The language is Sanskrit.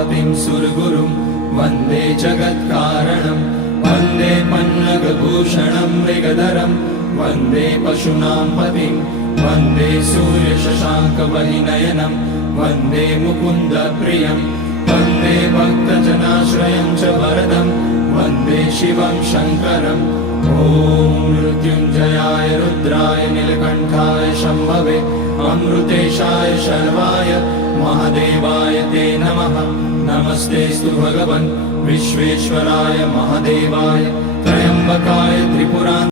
उमापतिं सुरगुरुं वन्दे जगत्कारणं वन्दे पन्नगभूषणं मृगधरं वन्दे पशूनां पतिं वन्दे सूर्यशशाङ्कवहिनयनं वन्दे मुकुन्दप्रियं वन्दे भक्तजनाश्रयं च वरदं वन्दे शिवं शङ्करम् ॐ मृत्युञ्जयाय रुद्राय नीलकण्ठाय शम्भवे अमृतेशाय शर्वाय महादेवाय ते नमः। नमस्तेऽस्तु भगवन् विश्वेश्वराय महादेवाय त्र्यम्बकाय त्रिपुरान्तकाय